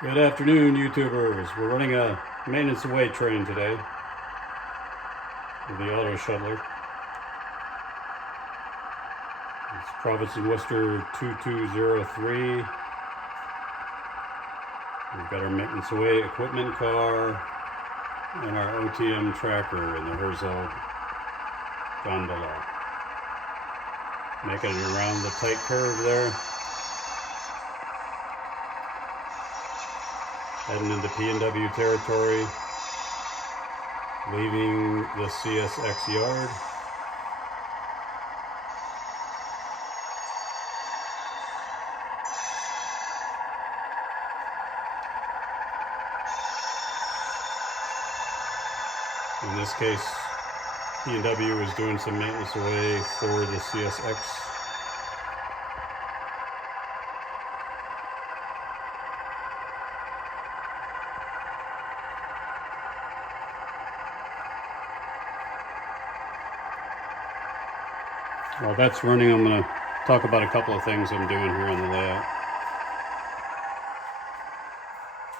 Good afternoon, YouTubers. We're running a maintenance away train today with the auto shuttler. It's Province and Worcester 2203. We've got our maintenance away equipment car and our OTM tracker in the Herzog gondola. Making it around the tight curve there. Heading into P&W territory, leaving the CSX yard. In this case, P&W is doing some maintenance away for the CSX. While that's running, I'm going to talk about a couple of things I'm doing here on the layout.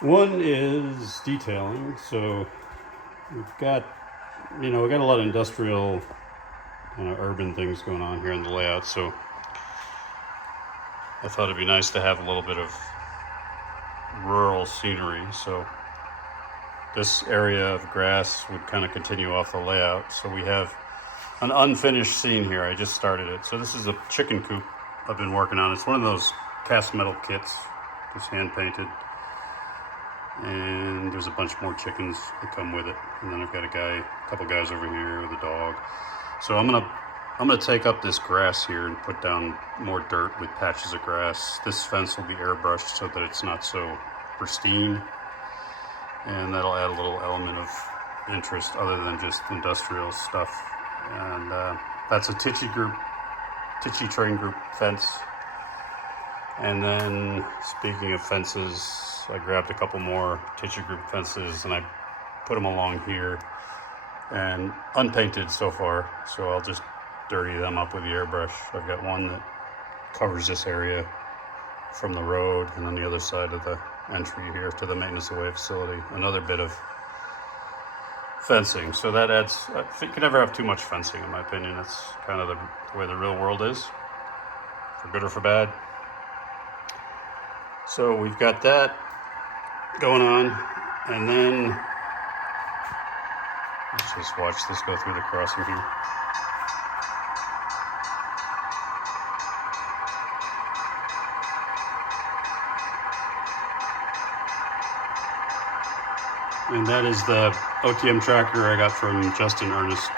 One is detailing. So we've got a lot of industrial kind of urban things going on here on the layout. So I thought it'd be nice to have a little bit of rural scenery. So this area of grass would kind of continue off the layout. So we have an unfinished scene here. I just started it. So this is a chicken coop I've been working on. It's one of those cast metal kits, just hand painted. And there's a bunch more chickens that come with it. And then I've got a couple guys over here with a dog. So I'm gonna take up this grass here and put down more dirt with patches of grass. This fence will be airbrushed so that it's not so pristine. And that'll add a little element of interest other than just industrial stuff. And that's a Tichy train group fence. And then, speaking of fences, I grabbed a couple more Tichy group fences and I put them along here, and unpainted so far, so I'll just dirty them up with the airbrush. I've got one that covers this area from the road, and on the other side of the entry here to the maintenance away facility, another bit of fencing. So that adds, I think you can never have too much fencing, in my opinion. That's kind of the way the real world is, for good or for bad. So we've got that going on, and then let's just watch this go through the crossing here. And that is the OTM tracker I got from Justin Ernest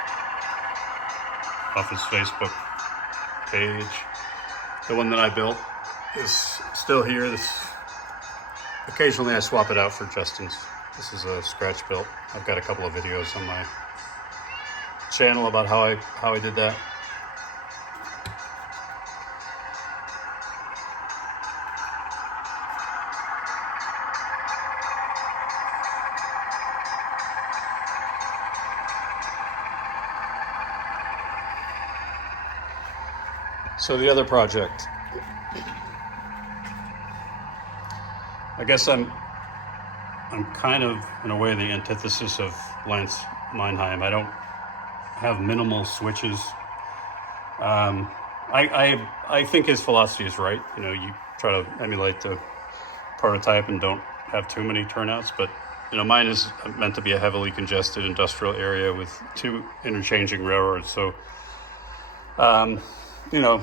off his Facebook page. The one that I built is still here. Occasionally I swap it out for Justin's. This is a scratch built. I've got a couple of videos on my channel about how I did that. So the other project, I guess I'm kind of, in a way, the antithesis of Lance Meinheim. I don't have minimal switches. I think his philosophy is right. You try to emulate the prototype and don't have too many turnouts, but mine is meant to be a heavily congested industrial area with two interchanging railroads. So a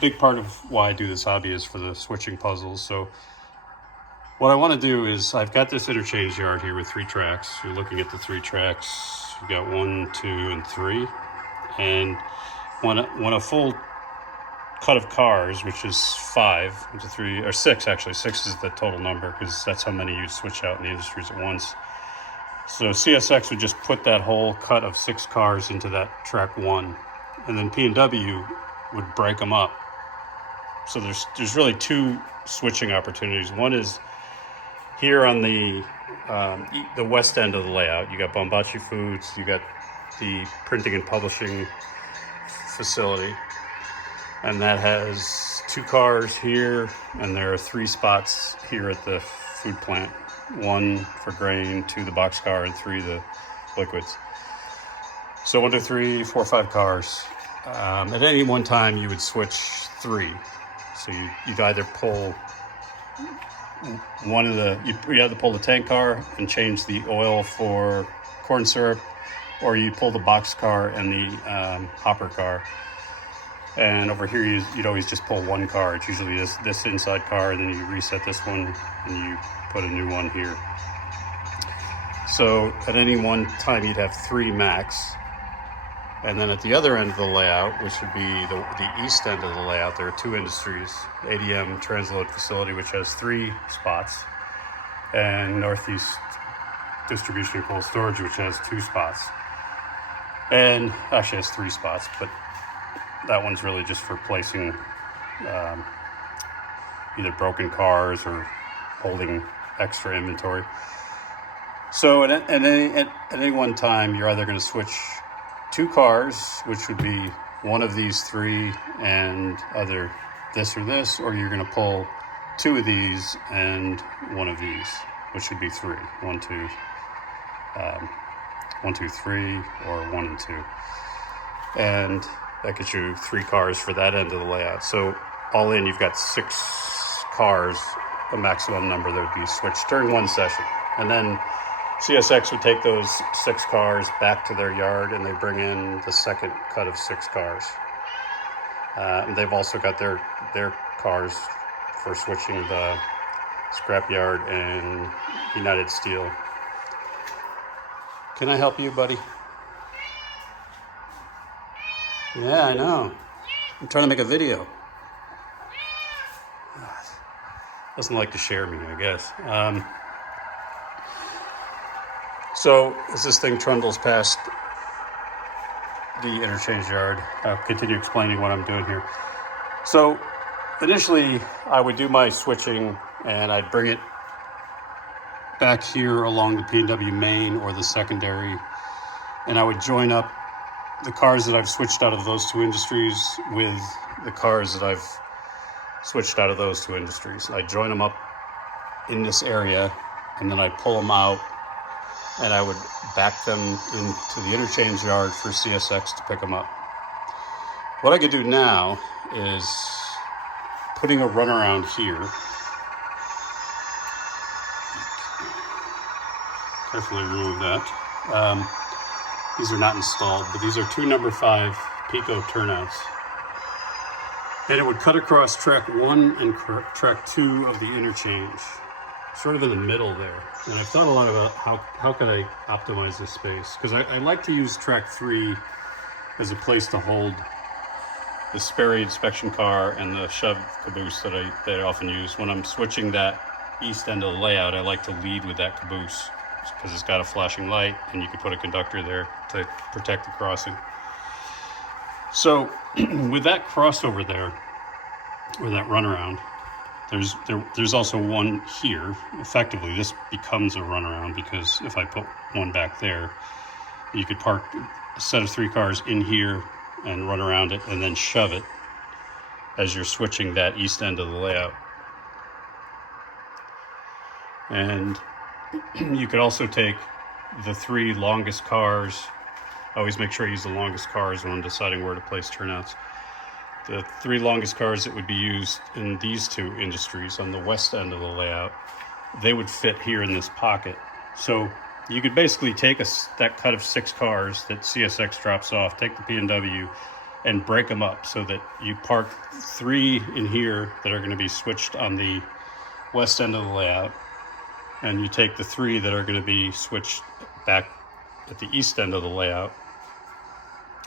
big part of why I do this hobby is for the switching puzzles. So what I want to do is, I've got this interchange yard here with 3 tracks. You're looking at the 3 tracks. You've got 1, 2, and 3. And when a full cut of cars, which is 5, 1, 2, 3, or 6 actually, 6 is the total number because that's how many you switch out in the industries at once. So CSX would just put that whole cut of 6 cars into that track 1, and then P&W would break them up. So there's really 2 switching opportunities. One is here on the west end of the layout. You got Bombachi Foods, you got the printing and publishing facility, And that has 2 cars here, and there are 3 spots here at the food plant. 1 for grain, 2 the boxcar, and 3 the liquids. So 1, 2, 3, 4, 5 cars. At any one time, you would switch 3. So you'd either pull one of the, you either pull the tank car and change the oil for corn syrup, or you pull the box car and the hopper car. And over here, you'd always just pull 1 car. It's usually this inside car, and then you reset this one and you put a new one here. So at any one time, you'd have 3 max. And then at the other end of the layout, which would be the east end of the layout, there are 2 industries: ADM transload facility, which has 3 spots, and Northeast distribution and cold storage, which has 2 spots. And actually has 3 spots, but that one's really just for placing either broken cars or holding extra inventory. So at any one time, you're either going to switch 2 cars, which would be one of these 3 and either this or this, or you're going to pull 2 of these and 1 of these, which would be 3. 1, 2, 1, 2, 3, or 1 and 2. And that gets you 3 cars for that end of the layout. So all in, you've got 6 cars, a maximum number that would be switched during one session. And then CSX would take those 6 cars back to their yard, and they bring in the second cut of 6 cars. And they've also got their cars for switching the scrapyard and United Steel. Can I help you, buddy? Yeah, I know. I'm trying to make a video. Doesn't like to share me, I guess. So as this thing trundles past the interchange yard, I'll continue explaining what I'm doing here. So initially, I would do my switching, and I'd bring it back here along the P&W main or the secondary, and I would join up the cars that I've switched out of those 2 industries with the cars that I've switched out of those 2 industries. I join them up in this area, and then I pull them out, and I would back them into the interchange yard for CSX to pick them up. What I could do now is putting a runaround here. Carefully remove that. These are not installed, but these are 2 number 5 Pico turnouts. And it would cut across track 1 and track 2 of the interchange, sort of in the middle there. And I've thought a lot about how could I optimize this space, because I like to use track 3 as a place to hold the Sperry inspection car and the shove caboose that I often use. When I'm switching that east end of the layout, I like to lead with that caboose because it's got a flashing light, and you can put a conductor there to protect the crossing. So with that crossover there, or that runaround, there's also one here. Effectively, this becomes a runaround, because if I put one back there, you could park a set of 3 cars in here and run around it and then shove it as you're switching that east end of the layout. And you could also take the 3 longest cars. I always make sure I use the longest cars when I'm deciding where to place turnouts. The 3 longest cars that would be used in these 2 industries on the west end of the layout, they would fit here in this pocket. So you could basically take that cut of 6 cars that CSX drops off, take the P&W, and break them up so that you park 3 in here that are going to be switched on the west end of the layout, and you take the 3 that are going to be switched back at the east end of the layout,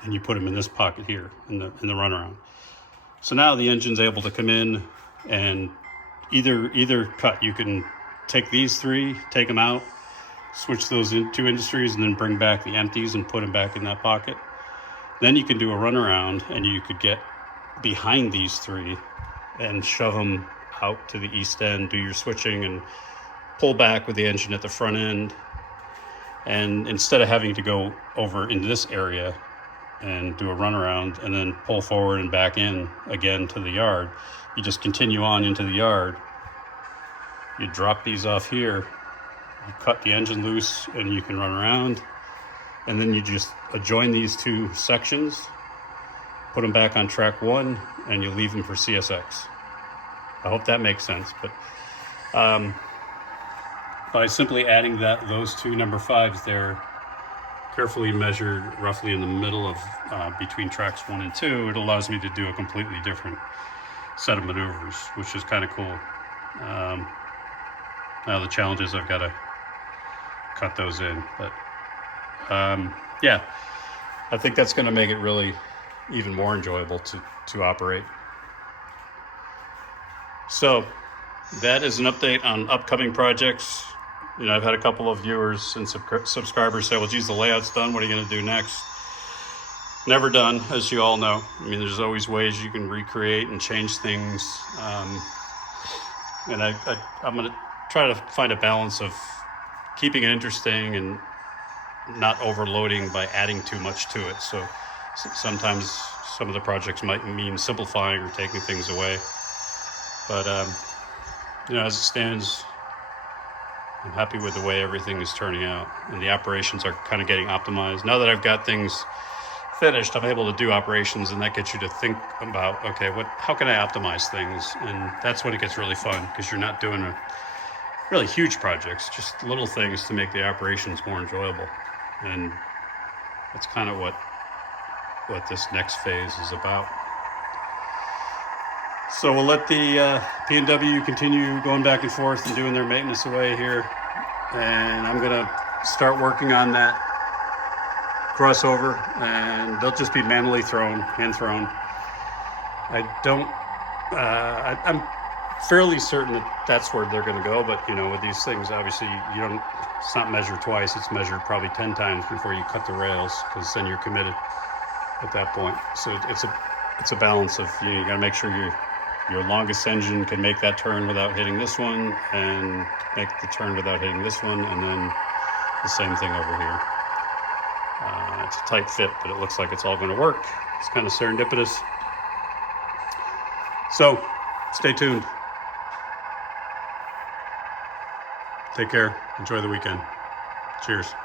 and you put them in this pocket here in the runaround. So now the engine's able to come in, and either cut, you can take these 3, take them out, switch those 2 industries, and then bring back the empties and put them back in that pocket. Then you can do a runaround, and you could get behind these 3 and shove them out to the east end, do your switching, and pull back with the engine at the front end. And instead of having to go over into this area and do a runaround and then pull forward and back in again to the yard. You just continue on into the yard. You drop these off here, you cut the engine loose and you can run around, and then you just adjoin these two sections, put them back on track 1, and you leave them for CSX. I hope that makes sense, but by simply adding those two number 5s there, carefully measured roughly in the middle of between tracks 1 and 2, it allows me to do a completely different set of maneuvers, which is kind of cool. Now the challenge is I've got to cut those in, but yeah, I think that's going to make it really even more enjoyable to operate. So that is an update on upcoming projects. You know, I've had a couple of viewers and subscribers say, well, geez, the layout's done. What are you going to do next? Never done, as you all know. I mean, there's always ways you can recreate and change things. And I'm going to try to find a balance of keeping it interesting and not overloading by adding too much to it. So sometimes some of the projects might mean simplifying or taking things away. But, you know, as it stands, I'm happy with the way everything is turning out, and the operations are kind of getting optimized. Now that I've got things finished, I'm able to do operations, and that gets you to think about, okay, how can I optimize things? And that's when it gets really fun, because you're not doing really huge projects, just little things to make the operations more enjoyable. And that's kind of what this next phase is about. So we'll let the P&W continue going back and forth and doing their maintenance away here. And I'm going to start working on that crossover, and they'll just be manually thrown, hand thrown. I'm fairly certain that that's where they're going to go, but you know, with these things, obviously it's not measured twice, it's measured probably 10 times before you cut the rails, because then you're committed at that point. So it's a balance of, you got to make sure your longest engine can make that turn without hitting this one, and make the turn without hitting this one, and then the same thing over here. It's a tight fit, but it looks like it's all going to work. It's kind of serendipitous. So stay tuned. Take care. Enjoy the weekend. Cheers.